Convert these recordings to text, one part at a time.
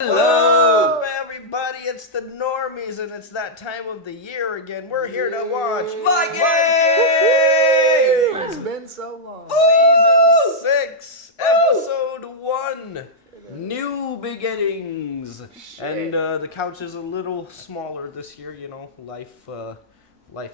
Hello, everybody. It's the Normies, and it's that time of the year again. We're here to watch Vikings! It's been so long. Season 6, Episode 1, New Beginnings. And the couch is a little smaller this year. You know, life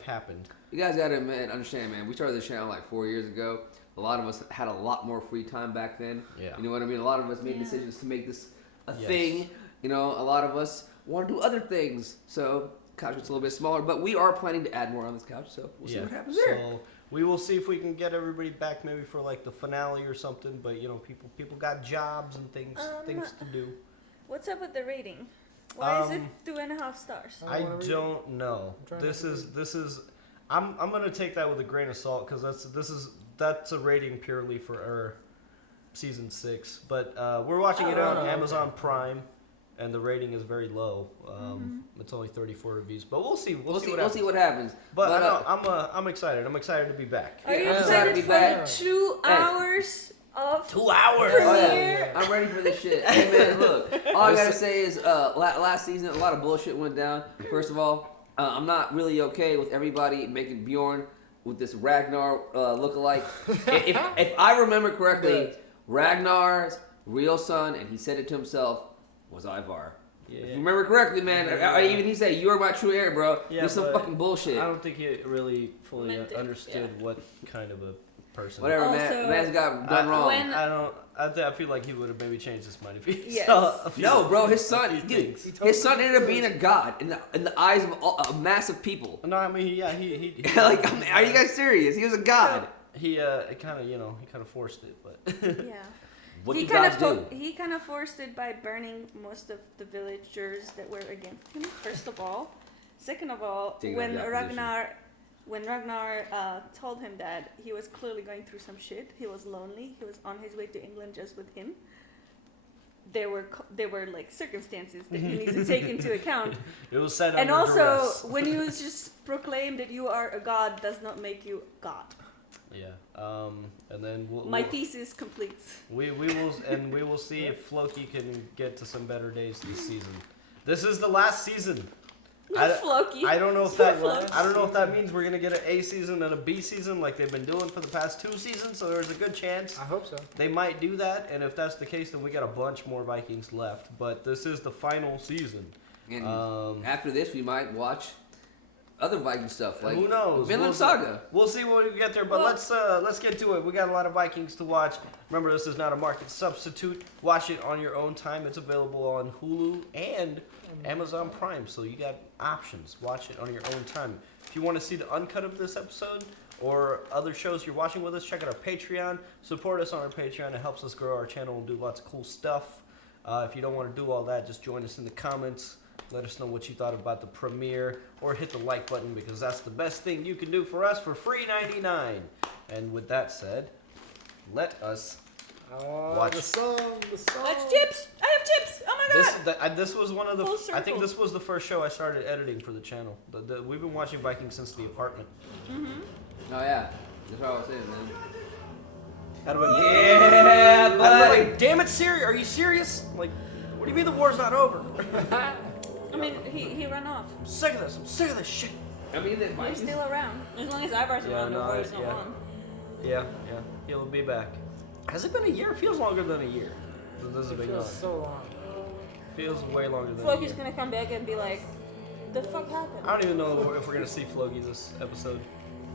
happened. You guys gotta understand, man. We started this channel like 4 years ago. A lot of us had a lot more free time back then. Yeah. You know what I mean? A lot of us made decisions to make this a Yes. thing. You know, a lot of us want to do other things. So, couch is a little bit smaller, but we are planning to add more on this couch. So, we'll see what happens there. So we will see if we can get everybody back maybe for like the finale or something. But you know, people got jobs and things to do. What's up with the rating? Why is it 2.5 stars? I don't know. This is. I'm gonna take that with a grain of salt because that's a rating purely for our season 6. But we're watching it on Amazon Prime, and the rating is very low. It's only 34 reviews, but we'll see. We'll see what happens. But I'm excited. I'm excited to be back. Are you I'm excited excited to be for back. 2 hours of 2 hours. premiere? I'm ready for this shit. Hey man, look. All I gotta say is, last season a lot of bullshit went down. First of all, I'm not really okay with everybody making Bjorn with this Ragnar lookalike. if I remember correctly, Ragnar's real son, and he said it to himself, was Ivar. Yeah. If you remember correctly, man, even he said, "You are my true heir, bro." Yeah, There's some but fucking bullshit. I don't think he really fully Meant it, understood what kind of a person. Whatever, Also, man's got done wrong. when- I feel like he would have maybe changed his mind if he Yes. saw a few. No, bro, his a son, few dude, things. his son ended up being a god in the eyes of a massive people. No, I mean, yeah, he Like, I mean, are you guys serious? He was a god. he kind of forced it, but Yeah. What he do gods do? He kind of forced it by burning most of the villagers that were against him. First of all, second of all, Taking when out the opposition. Ragnar told him that he was clearly going through some shit, he was lonely. He was on his way to England just with him. There were like circumstances that you need to take into account. it was said And under also, duress. when you just proclaim that you are a god, does not make you God. Yeah. And then My thesis completes. we will see if Floki can get to some better days this season. This is the last season. Floki. I don't know if Floki. that means we're gonna get an A season and a B season like they've been doing for the past 2 seasons. So there's a good chance I hope so. they might do that. And if that's the case, then we got a bunch more Vikings left. But this is the final season. And after this, we might watch other Viking stuff, like Who knows? Vinland Saga. We'll see when we get there, but let's get to it. We got a lot of Vikings to watch. Remember, this is not a market substitute. Watch it on your own time. It's available on Hulu and Amazon Prime, so you got options. Watch it on your own time. If you want to see the uncut of this episode or other shows you're watching with us, check out our Patreon. Support us on our Patreon. It helps us grow our channel and do lots of cool stuff. If you don't want to do all that, just join us in the comments. Let us know what you thought about the premiere, or hit the like button because that's the best thing you can do for us for free $99. And with that said, let us watch. The song. That's chips. I have chips. Oh my god. This was one of the. Full I think circle. this was the first show I started editing for the channel. We've been watching Vikings since The Apartment. Oh yeah, that's what I was saying, man. How do I? Yeah, buddy. Like, damn it, Siri! Are you serious? Like, what do you mean the war's not over? I mean, he ran off. I'm sick of this. I'm sick of this shit. I mean, the He's Vikings. still around. As long as Ivar's around, the war is not on. Yeah, he'll be back. Has it been a year? It feels longer than a year. This has It been feels going. so long. Feels way longer than a Floki's year. gonna come back and be like, the fuck happened? I don't even know if we're gonna see Floki this episode.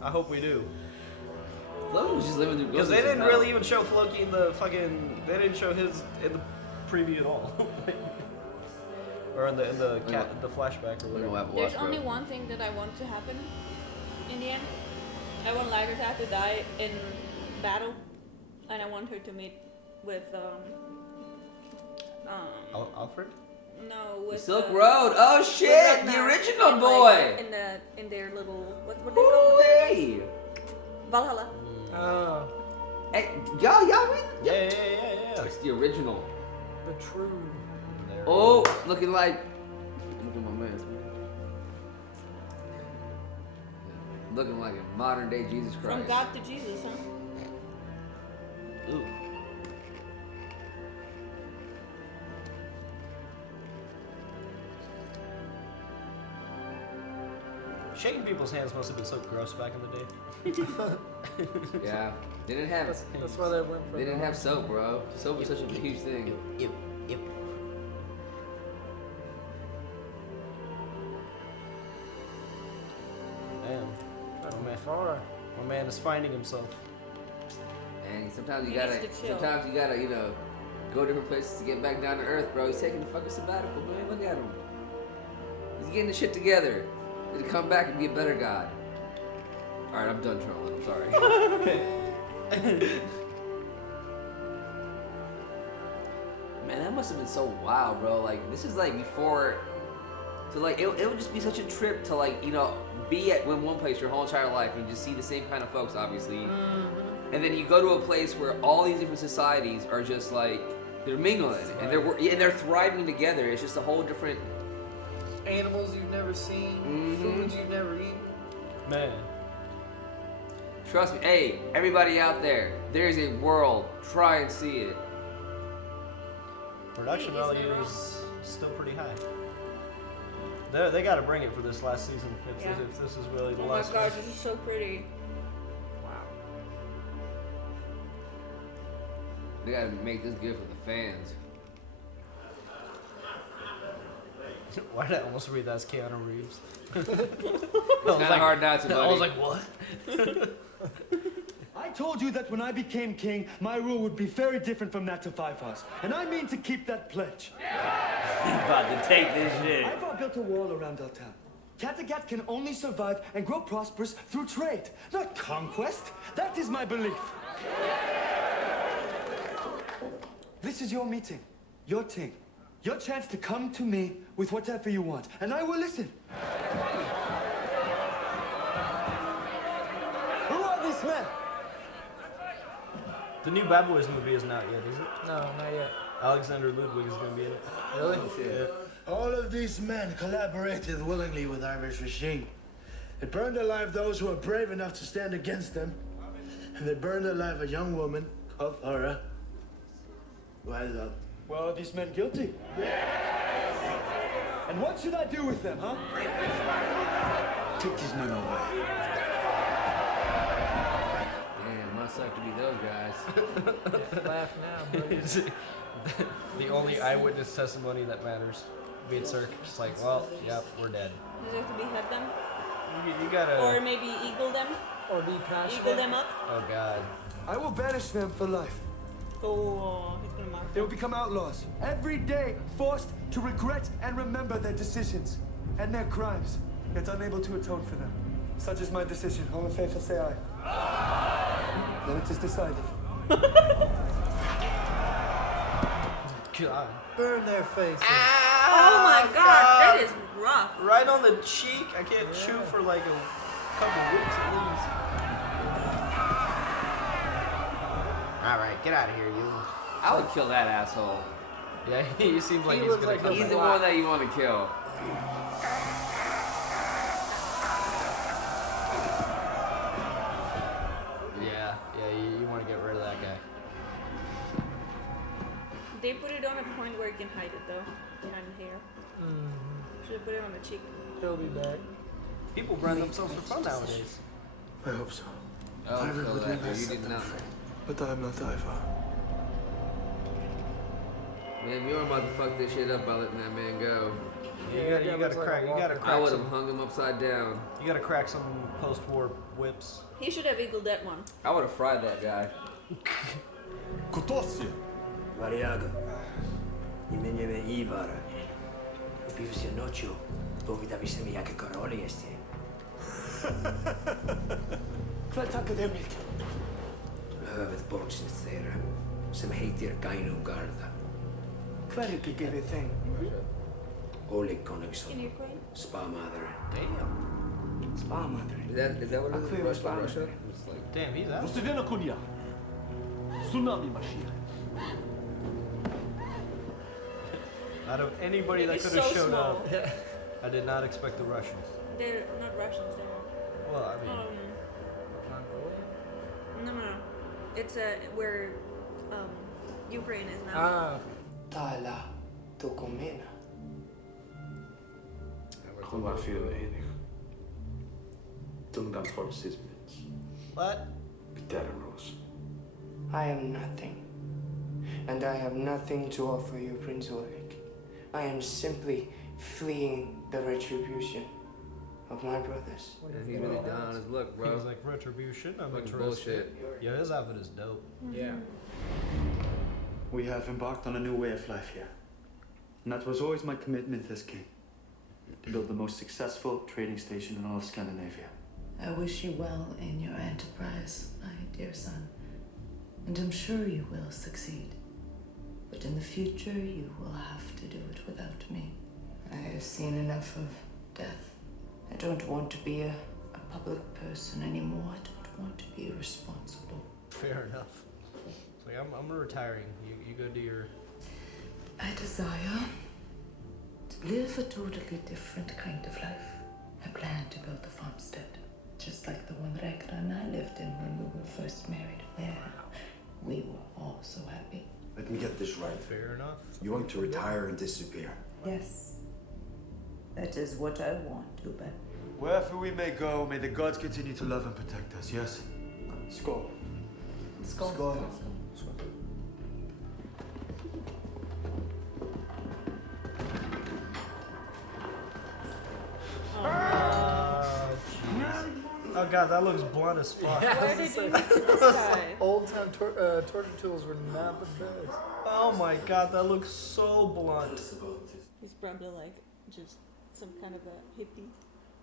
I hope we do. Logan was just living through. Because they didn't really even show Floki in the fucking. They didn't show his in the preview at all. Or in the flashback or whatever. There's only one thing that I want to happen in the end. I want Lagertha to die in battle, and I want her to meet with Alfred? no, with Silk uh, Road. Oh with shit, Ragnar the original in, boy. like, in their little what they call the paradise? Ooh-wee. Valhalla. Oh, Hey, y'all read? Yeah. It's the original. the true. There. Oh, looking like. Look at my man. Looking like a modern day Jesus Christ. From God to Jesus, huh? Ooh. Shaking people's hands must have been so gross back in the day. Yeah, they didn't have That's why they went for they didn't the- have soap, bro. Soap was such a huge thing. Ew, ew. Damn. That's Oh, man. far. My man is finding himself. And sometimes you He gotta, needs to chill. you know, go different places to get back down to earth, bro. He's taking a fucking sabbatical, man. Look at him. He's getting the shit together to come back and be a better god. All right, I'm done trolling. I'm sorry. Man, that must have been so wild, bro. Like, this is like before. So like, it would just be such a trip to like, you know, be at one place your whole entire life and just see the same kind of folks, obviously. And then you go to a place where all these different societies are just like they're mingling and they're thriving together. It's just a whole different. Animals you've never seen, Mhm. foods you've never eaten. Man. Trust me, hey, everybody out there, there's a world. Try and see it. Production Hey, isn't value it wrong? is still pretty high. They got to bring it for this last season if, Yeah. if this is really the Oh my last gosh, one. this is so pretty. They gotta make this good for the fans. Why did I almost read that as Keanu Reeves? It's kind of hard not to, buddy. I was like, what? I told you that when I became king, my rule would be very different from that of Five House. And I mean to keep that pledge. About to take this shit. I've built a wall around our town. Kattegat can only survive and grow prosperous through trade, not conquest. That is my belief. This is your meeting, your ting, your chance to come to me with whatever you want, and I will listen. Who are these men? The new Bad Boys movie isn't out yet, is it? No, not yet. Alexander Ludwig is going to be in it. Really? Yeah. All of these men collaborated willingly with Irish regime. It burned alive those who were brave enough to stand against them, and they burned alive a young woman called Laura, who I loved. Well, are these men guilty? And what should I do with them, huh? Take these men away. Damn, must suck to be those guys. Laugh now, buddy. The only eyewitness testimony that matters. Beat Cirque. It's like, well, yep, we're dead. Does it have to behead them? You gotta. Or maybe eagle them? Or be passionate. Eagle them up? Oh God. I will banish them for life. Oh, he's gonna mark They will them. become outlaws. Every day forced to regret and remember their decisions and their crimes, yet unable to atone for them. Such is my decision. Only faithful say I. Then it is decided. God. Burn their faces. Oh my god, that is rough. Right on the cheek. I can't chew for like a couple weeks at least. All right, get out of here, you. I would kill that asshole. Yeah, he seems like He he's looks gonna like come a He's back. the one that you want to kill. Yeah, you want to get rid of that guy. They put it on a point where you can hide it though, behind the hair. Should have put it on the cheek. He'll be back. People burn themselves for fun nowadays. I hope so. Oh, I will kill do that. this. You did not. But I am not Ivar. Man, we were about to fuck this shit up by letting that man go. You Yeah, gotta, yeah, you looks gotta like crack. a You gotta walker. I crack would have some. hung him upside down. You gotta crack some post-war whips. He should have eagled that one. I would have fried that guy. Kutosje. Variaga. Imieniem Ivar. Upił się nocą, bo wydawisz mi jakie korony jest. Kvært akademik. Höfuð bólksins þeirra, sem heitir Gænungarða. Hvergi gefið þeim. Óli Konungsson, In Ukraine? spamaður. Damn. Spamaður. Is that what it is? Akви Russia? was Russia? It's like, Damn, he's out. Vostivena kunia. Tsunami machine. Out of anybody that It's could have so showed small. up, I did not expect the Russians. They're not Russians, they're Well, I mean, no. It's where Ukraine is now. Ah, Täällä Tukumina. Kom maar veel enig. Tungan forcismens. What? Pteros. I am nothing. And I have nothing to offer you, Prince Ulrich. I am simply fleeing the retribution of my brothers. And he really down on his luck, bro. He's like, retribution? I'm Fucking interested. bullshit. Yeah, his outfit is dope. Yeah. We have embarked on a new way of life here. And that was always my commitment as king. To build the most successful trading station in all of Scandinavia. I wish you well in your enterprise, my dear son. And I'm sure you will succeed. But in the future, you will have to do it without me. I have seen enough of death. I don't want to be a public person anymore. I don't want to be irresponsible. Fair enough. It's like, I'm retiring. You go do your... I desire to live a totally different kind of life. I plan to build a farmstead, just like the one Ragnar and I lived in when we were first married. There, we were all so happy. Let me get this right. Fair enough. You want to retire and disappear. Yes, that is what I want, Uber. Wherever we may go, may the gods continue to love and protect us, yes? Skål. Skål. Oh god, that looks blunt as fuck. Where did you meet this guy? Old time torture tools were not the best. Oh my god, that looks so blunt. He's probably like just some kind of a hippie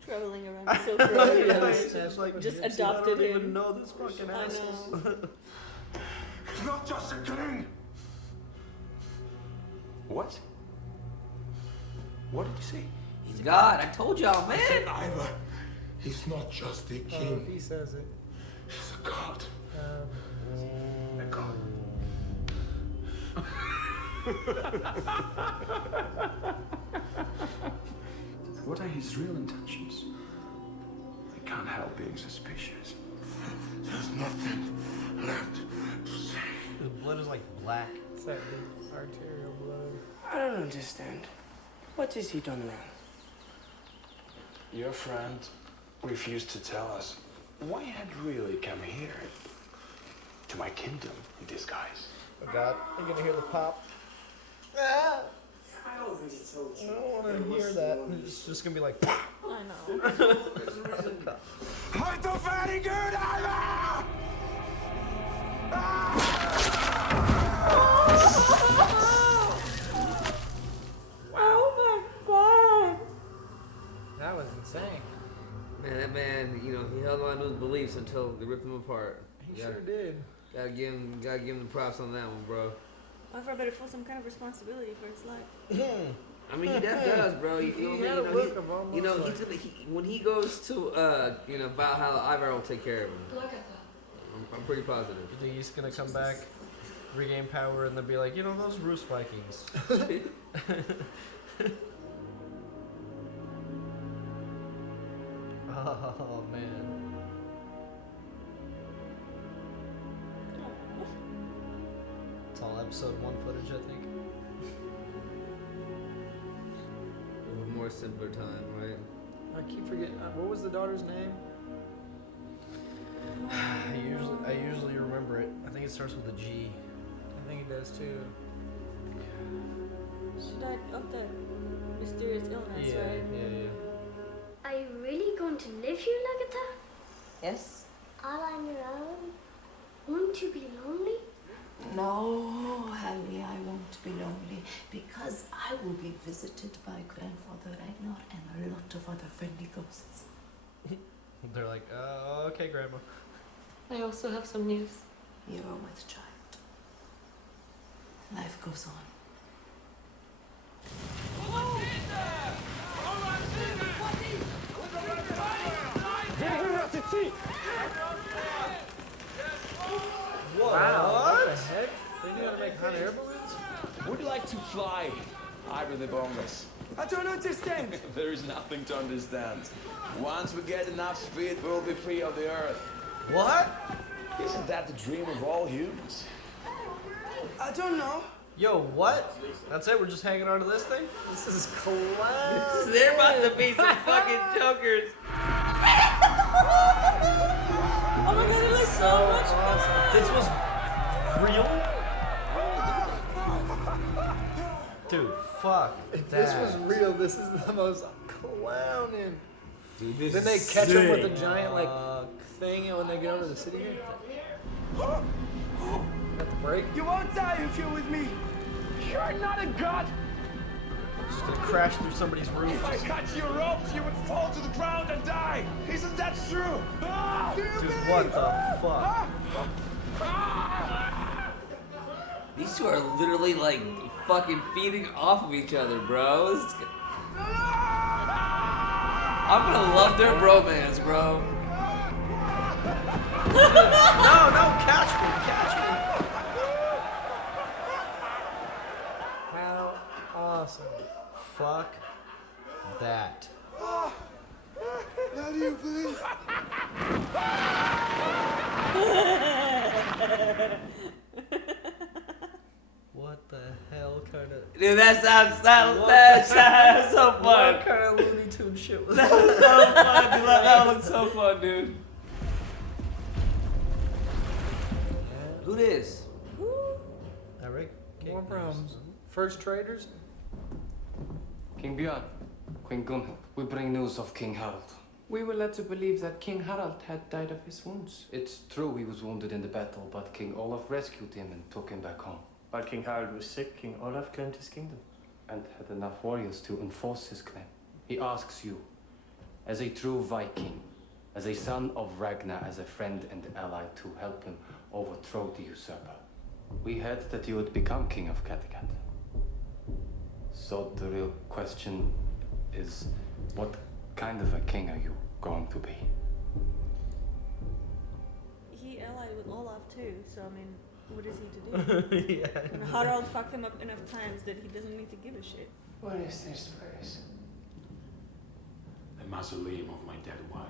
traveling around the Silk Road. You know, It's just like, just gypsy, adopted I don't even him. know this fucking I asshole. know. He's not just a king! What? What did you say? He's God. I told y'all, man. Ivar, he's not just a If king. he says it. He's a god. Um, A god. What are his real intentions? I can't help being suspicious. There's nothing left to say. His blood is like black. it's that big arterial blood. I don't understand. What has he done wrong? Your friend refused to tell us why he had really come here. To my kingdom in disguise. Oh god. You're gonna hear the pop. I already told I you. don't want to hear that. It's just gonna be like... I know. Halt doch very good, Ivar! Oh my god! That was insane. Man, that man, you know, he held on to his beliefs until they ripped him apart. He sure did. Gotta give him the props on that one, bro. Ivar better feel some kind of responsibility for his life. I mean, he definitely does, bro. You feel He me? had You a know, look of almost you know, like- when he goes to, you know, Valhalla, Ivar will take care of him. I'm pretty positive. You think he's gonna come back, regain power, and then be like, you know, those Rus Vikings. Oh man. It's all episode 1 footage, I think. A more simpler time, right? I keep forgetting. What was the daughter's name? I usually remember it. I think it starts with a G. I think it does too. She died of that mysterious illness, Yeah, right? yeah. Are you really going to live here, Lagatha? Yes? All on your own? Won't you be lonely? No, Hallie, I won't be lonely because I will be visited by Grandfather Ragnar and a lot of other friendly ghosts. They're like, okay, Grandma. I also have some news. You are with child. Life goes on. Wow, what the heck? They knew how to make hot air balloons? Would you like to fly, Ivor the Boneless? I don't understand. There is nothing to understand. Once we get enough speed, we'll be free of the Earth. What? Isn't that the dream of all humans? I don't know. Yo, what? That's it? We're just hanging on to this thing? This is class. They're about to be some fucking jokers. Oh my god, it looks so much fun. This was real? Dude, fuck. If that. this was real, this is the most clowning. Dude, this Then they is catch him with sick. a giant like thing when they get over the city here. Got the break. You won't die if you're with me. You're not a god! Just gonna crash through somebody's roof. If I cut your ropes, you would fall to the ground and die! Isn't that true? Ah! Dude, what the fuck? These two are literally like fucking feeding off of each other, bro. I'm gonna love their bromance, bro. No, catch me. How awesome. Fuck that. How do you believe? What the hell kind of... Dude, that sounds so fun. What kind of Looney Tune shit was That that? was so fun, dude. That looks so fun, dude. Who this? Eric? More problems. First traders? King Björn, Queen Gunhild, we bring news of King Harald. We were led to believe that King Harald had died of his wounds. It's true he was wounded in the battle, but King Olaf rescued him and took him back home. While King Harald was sick, King Olaf claimed his kingdom. And had enough warriors to enforce his claim. He asks you, as a true Viking, as a son of Ragnar, as a friend and ally, to help him overthrow the usurper. We heard that you would become King of Kattegat. So the real question is, what kind of a king are you going to be? He allied with Olaf too, so I mean, what is he to do? Yeah. And Harald fucked him up enough times that he doesn't need to give a shit. What is this place? The mausoleum of my dead wife.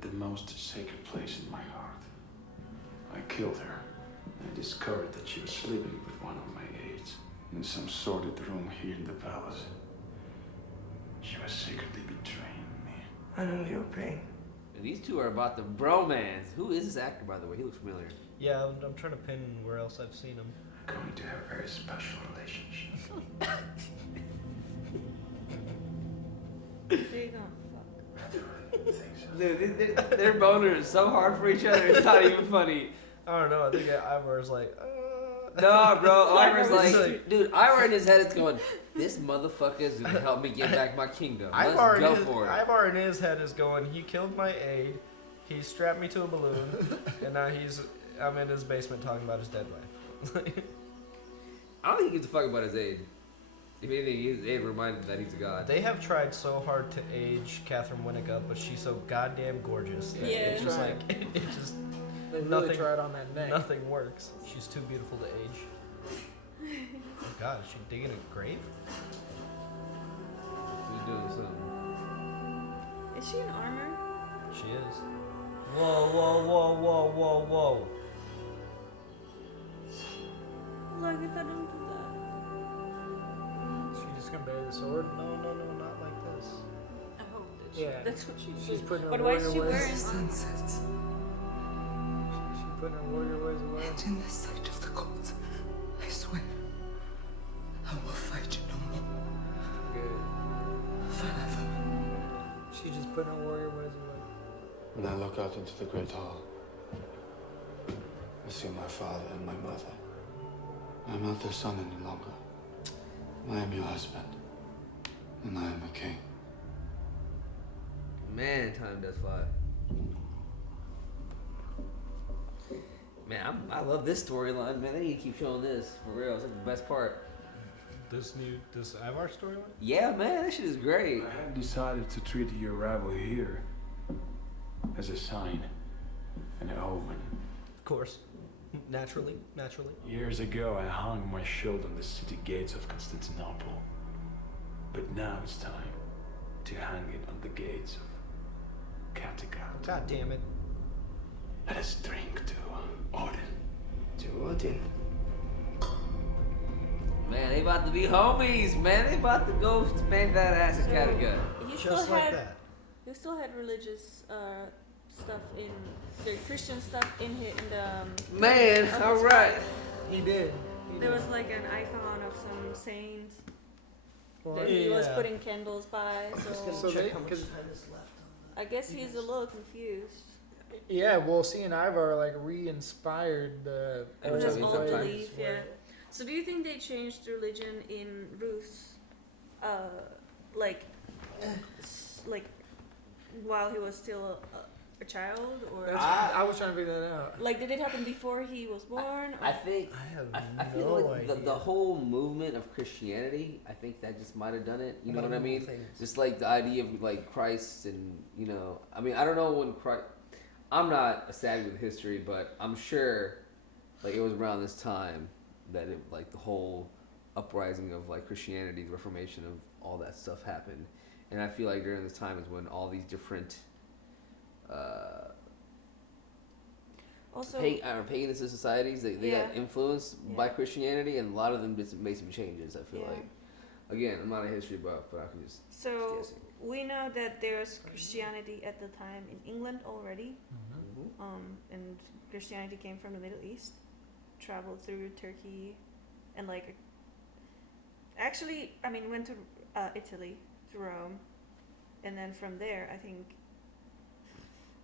The most sacred place in my heart. I killed her. I discovered that she was sleeping with one of my aides in some sordid room here in the palace. She was secretly betraying me. I know your pain. And these two are about the bromance. Who is this actor, by the way? He looks familiar. Yeah, I'm trying to pin where else I've seen him. We're going to have a very special relationship. There you go. Dude, their boner is so hard for each other, it's not even funny. I don't know, I think Ivar's like... No, bro. Ivar's like, dude, Ivar in his head is going, this motherfucker is gonna help me get back my kingdom. Let's go for it. Ivar in his head is going, he killed my aide, he strapped me to a balloon, and now I'm in his basement talking about his dead wife. I don't think he gives a fuck about his aide. If anything, his aide reminded him that he's a god. They have tried so hard to age Catherine Winnick up, but she's so goddamn gorgeous that Yeah. it's just Right. like, it just... They really Nothing- tried on that neck. Nothing works. She's too beautiful to age. Oh god, is she digging a grave? He's doing something. Is she in armor? She is. Whoa. Look, if I don't do that. She's just gonna bury the sword. No, not like this. I hope that Yeah. that's what she's She's doing. putting her But why is she warrior wearing ways. Sunsets. She's putting her warrior ways away. And in the sight of the gods, I swear, I will fight you no more. Good. Forever. She's just putting her warrior ways away. When I look out into the great hall, I see my father and my mother. I'm not their son any longer. I am your husband, and I am a king. Man, time does fly. Man, I love this storyline, man. They need to keep showing this, for real. It's like the best part. This Ivar storyline? Yeah, man, this shit is great. I have decided to treat your arrival here as a sign, an omen. Of course. Naturally. Years ago, I hung my shield on the city gates of Constantinople. But now it's time to hang it on the gates of Kattegat. God damn it. Let us drink to Odin. To Odin. Man, they about to be homies, man. They about to go spank that ass in Kattegat. He Just still like had that. He still had religious stuff in the Christian stuff in the Man, of all his right. life. He did. There was like an icon of some saint Well, that he was yeah. putting candles by. So So they, How much 'cause- time is left on I guess he's a little confused. yeah, well, C and Ivar like re-inspired the Every Just time old he all took time. belief, yeah. So do you think they changed religion in Ruth's, like while he was still a child, or I was trying to figure that out. like did it happen before he was born? I think I have I feel no like idea. the whole movement of Christianity, I think that just might have done it. You know what I mean? Things. Just like the idea of like Christ and I mean I don't know when Christ. I'm not savvy with history, but I'm sure like it was around this time that it like the whole uprising of like Christianity, the Reformation of all that stuff happened, and I feel like during this time is when all these different Also, paganism societies they Yeah. got influenced by Christianity, and a lot of them just made some changes. I feel Yeah. like. Again, I'm not a history buff, but I can just so guessing. we know that there's Christianity at the time in England already, and Christianity came from the Middle East, traveled through Turkey, and like actually, I mean, went to Italy, to Rome, and then from there, I think,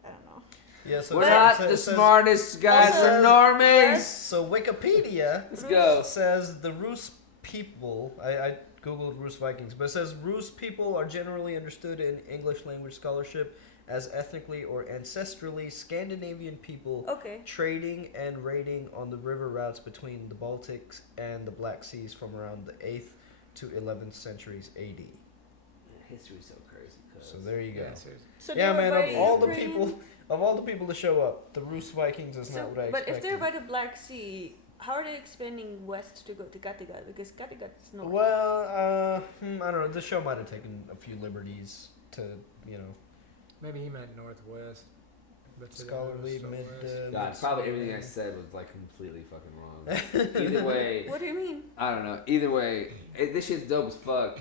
I don't know. Yeah, so We're it not says- the it says- smartest guys Also- are normies. So Wikipedia Let's go. says the Rus people. I googled Rus Vikings, but it says Rus people are generally understood in English language scholarship as ethnically or ancestrally Scandinavian people Okay. trading and raiding on the river routes between the Baltics and the Black Seas from around the 8th to 11th centuries AD. History's so crazy. So there you go. Yeah, seriously. So Yeah, they were man. by Of all the Ukraine? people, to show up, the Rus Vikings is So, not what I but expected. if they're by the Black Sea, how are they expanding west to go to Kattegat? Because Kattegat is north. Well, I don't know. This show might have taken a few liberties to, Maybe he meant northwest. But today it was scholarly still mid. west. God, probably everything I said was like completely fucking wrong. Either way, What do you mean? I don't know. Either way, this shit's dope as fuck.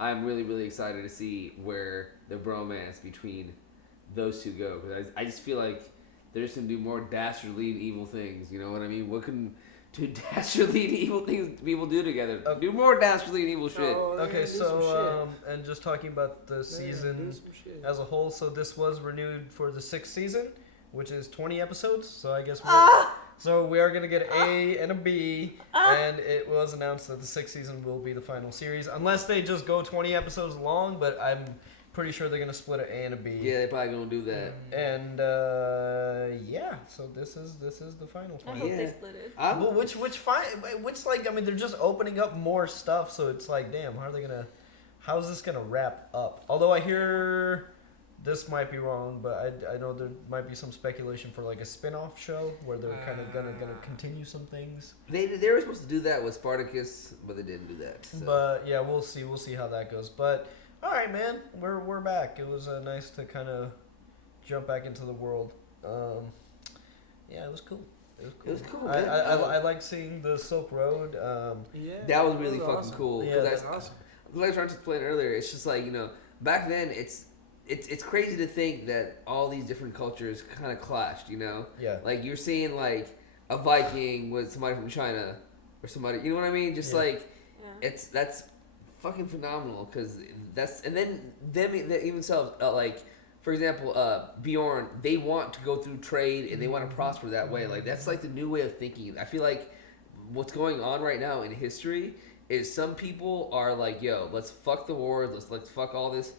I'm really, really excited to see where the bromance between those two go. Because I just feel like they're just gonna do more dastardly and evil things. You know what I mean? What can two dastardly and evil things people do together? Do more dastardly and evil shit. Oh, they're Okay, gonna do some so and just talking about the shit. They're gonna do season some shit. as a whole. So this was renewed for the 6th season, which is 20 episodes. So I guess so we are gonna get an A and a B, and it was announced that the 6th season will be the final series, unless they just go 20 episodes long. But I'm pretty sure they're gonna split an A and a B. Yeah, they probably gonna do that. And yeah, so this is the final. I one. hope they split it. Well, which like I mean they're just opening up more stuff, so it's like damn, how's this gonna wrap up? Although I hear this might be wrong, but I know there might be some speculation for like a spin-off show where they're kind of gonna continue some things. They were supposed to do that with Spartacus, but they didn't do that. So. But yeah, we'll see how that goes. But all right, man, we're back. It was nice to kind of jump back into the world. Yeah, it was cool. It was cool. I like seeing the Silk Road. Yeah, that was really that fucking awesome. cool. Yeah, That's awesome. Like I was trying to explain earlier, it's just like back then it's crazy to think that all these different cultures kind of clashed. Yeah. Like you're seeing like a Viking with somebody from China or somebody. You know what I mean? Just like that's fucking phenomenal because and then them even themselves like. For example, Bjorn, they want to go through trade and they want to prosper that way. Like that's like the new way of thinking. I feel like what's going on right now in history is some people are like, yo, let's fuck the wars, let's fuck all this,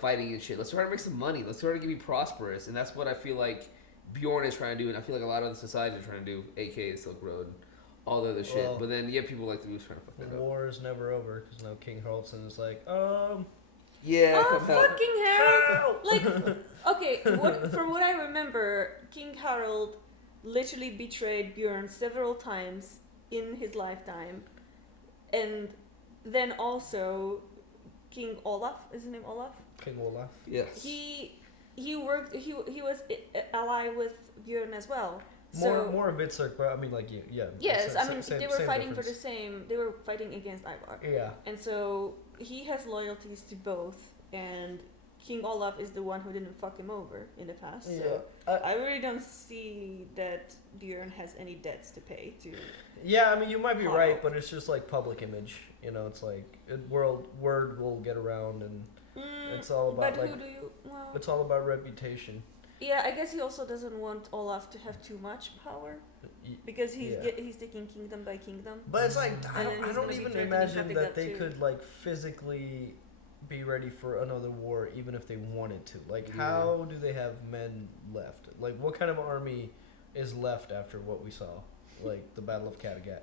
fighting and shit. Let's try to make some money. Let's try to be prosperous. And that's what I feel like Bjorn is trying to do, and I feel like a lot of the societies are trying to do, aka Silk Road, all the other shit. Well, but then you have people like the Moose trying to fuck The that up. war is never over because now King Haraldson is like, Yeah. Oh, fucking Harold! Like, okay, from what I remember, King Harold literally betrayed Bjorn several times in his lifetime, and then also King Olaf, is his name Olaf? King Olaf. Yes. He was ally with Bjorn as well. More of Vitzerk, but I mean, like, yeah. Yes, I mean, same they were fighting difference. for the same. They were fighting against Ivar. Yeah. And so he has loyalties to both, and King Olaf is the one who didn't fuck him over in the past. Yeah. So I really don't see that Bjorn has any debts to pay to. Yeah, I mean, you might be Hollow. right, but it's just like public image. You know, it's like word will get around, and it's all about But like who do you? Well, it's all about reputation. yeah, I guess he also doesn't want Olaf to have too much power because he's he's taking kingdom by kingdom. But it's like I And then don't he's gonna be even threatening imagine having that they too. could like physically be ready for another war, even if they wanted to. Like, Yeah. how do they have men left? Like, what kind of army is left after what we saw, like the Battle of Kattegat?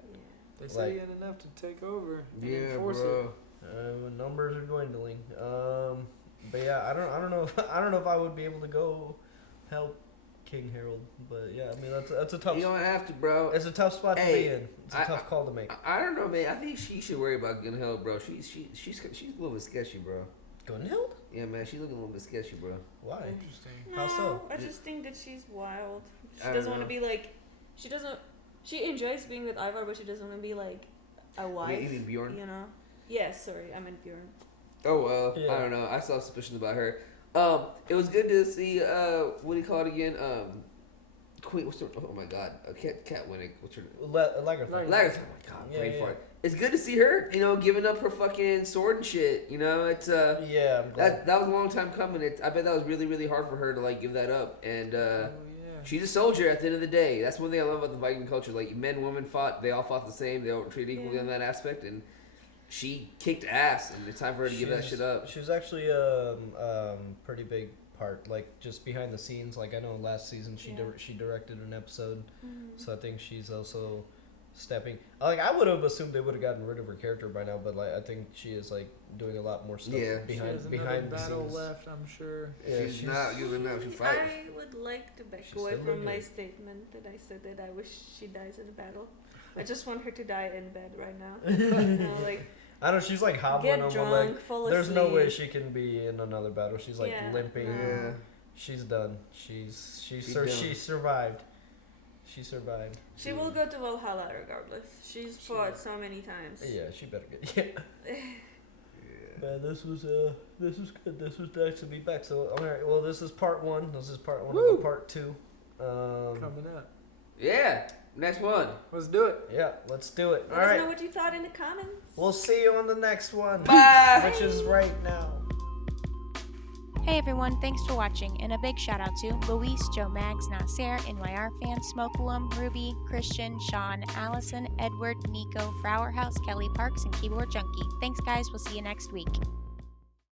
They said he had enough to take over and enforce bro. Numbers are dwindling. But yeah, I don't know if I would be able to go help King Harold. But yeah, I mean that's a tough. You don't have to, bro. It's a tough spot to be in. It's a I- tough call to make. I don't know, man. I think she should worry about Gunhild, bro. She's a little bit sketchy, bro. Gunhild? Yeah, man. She's looking a little bit sketchy, bro. Why? Interesting. How so? I just think that she's wild. She I don't doesn't want know. to be like. She doesn't. She enjoys being with Ivar, but she doesn't want to be like a wife. You mean Bjorn? You know. Yeah, sorry, I meant Bjorn. Oh well, Yeah. I don't know. I saw suspicions about her. It was good to see. What do you call it again? Queen. What's her? Oh my God. Cat Winnick. What's her? Lagertha. Lagertha. Oh my God. Yeah, Brain yeah. fart. It's good to see her. You know, giving up her fucking sword and shit. You know, it's Yeah, I'm glad. that was a long time coming. I bet that was really really hard for her to like give that up. And Yeah. she's a soldier at the end of the day. That's one thing I love about the Viking culture. Like men, women fought. They all fought the same. They all were treated equally Yeah. on that aspect. And she kicked ass. And it's time for her to give that shit up. She was actually pretty big part, like just behind the scenes. Like I know last season she she directed an episode, so I think she's also stepping. Like I would have assumed they would have gotten rid of her character by now, but like I think she is like doing a lot more stuff Yeah. She has behind another the battle scenes. left, I'm sure. Yeah, she's not giving up. She fights. I would like to back She's away still from doing my good. statement that I said that I wish she dies in a battle. I just want her to die in bed right now. You know, like I don't know. She's like hobbling get on one drunk, leg. fall There's no way asleep. she can be in another battle. She's like Yeah, limping. no. Yeah. She's done. She's done. she survived. She survived. She will go to Valhalla regardless. She's fought so many times. Yeah, she better get. Yeah. Man, this was good. This was nice to be back. So all right, well, this is part one. This is part one of the part two. Coming up. Yeah. Next one. Let's do it. Yeah, let's do it. All Let us right, know what you thought in the comments. we'll see you on the next one. Bye. Which is right now. Hey everyone, thanks for watching, and a big shout out to Luis, Joe Mags, Nasser, NYR Fan, Smokeum, Ruby, Christian, Sean, Allison, Edward, Nico, Flower House, Kelly Parks, and Keyboard Junkie. Thanks guys, we'll see you next week.